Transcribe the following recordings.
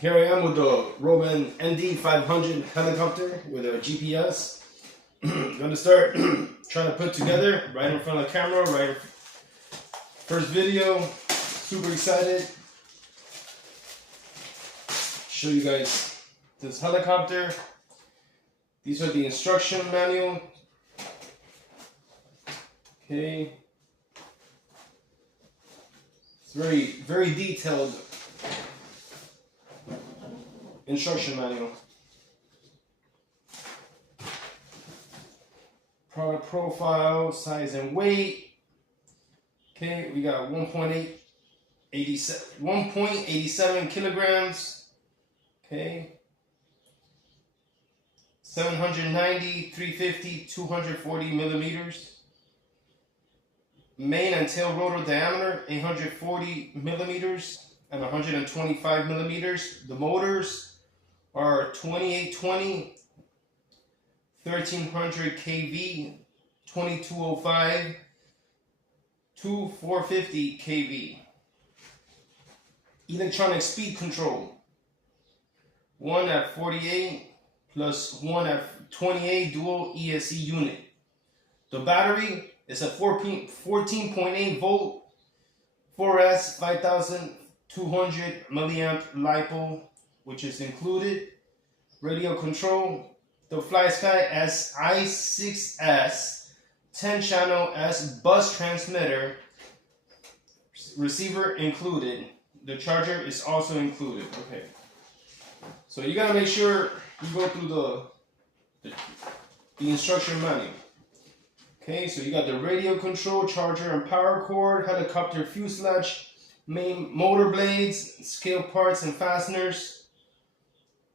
Here I am with the Roban MD500 helicopter with a GPS. Gonna start trying to put together right in front of the camera, right? First video, super excited. Show you guys this helicopter. These are the instruction manual. Okay. It's very detailed instruction manual. Product profile, size and weight. Okay, we got 1.87 kilograms. Okay. 790, 350, 240 millimeters. Main and tail rotor diameter 840 millimeters and 125 millimeters. The motors are 2820, 1300 kV, 2205 to 450 kV. Electronic speed control. One at 48 plus one at 28 dual ESC unit. The battery is a 14.8 volt 4S 5200 milliamp LiPo, which is included. Radio control. The FlySky SI6S 10 channel S bus transmitter. Receiver included. The charger is also included. Okay. So you gotta make sure you go through the instruction manual. Okay, so you got the radio control, charger and power cord, helicopter fuselage, main motor blades, scale parts and fasteners.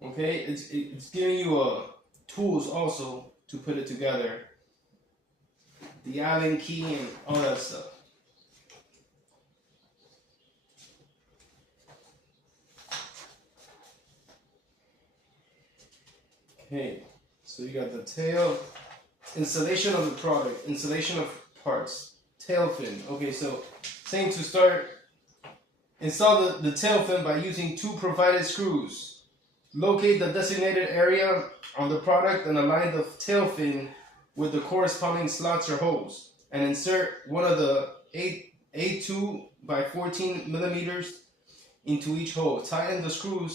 Okay, it's giving you tools also to put it together. The Allen key and all that stuff. Okay, so you got the tail, installation of the product, installation of parts, tail fin. Okay, so saying to start, install the tail fin by using two provided screws. Locate the designated area on the product and align the tail fin with the corresponding slots or holes, and insert one of the 8 by 14 millimeters into each hole. Tighten the screws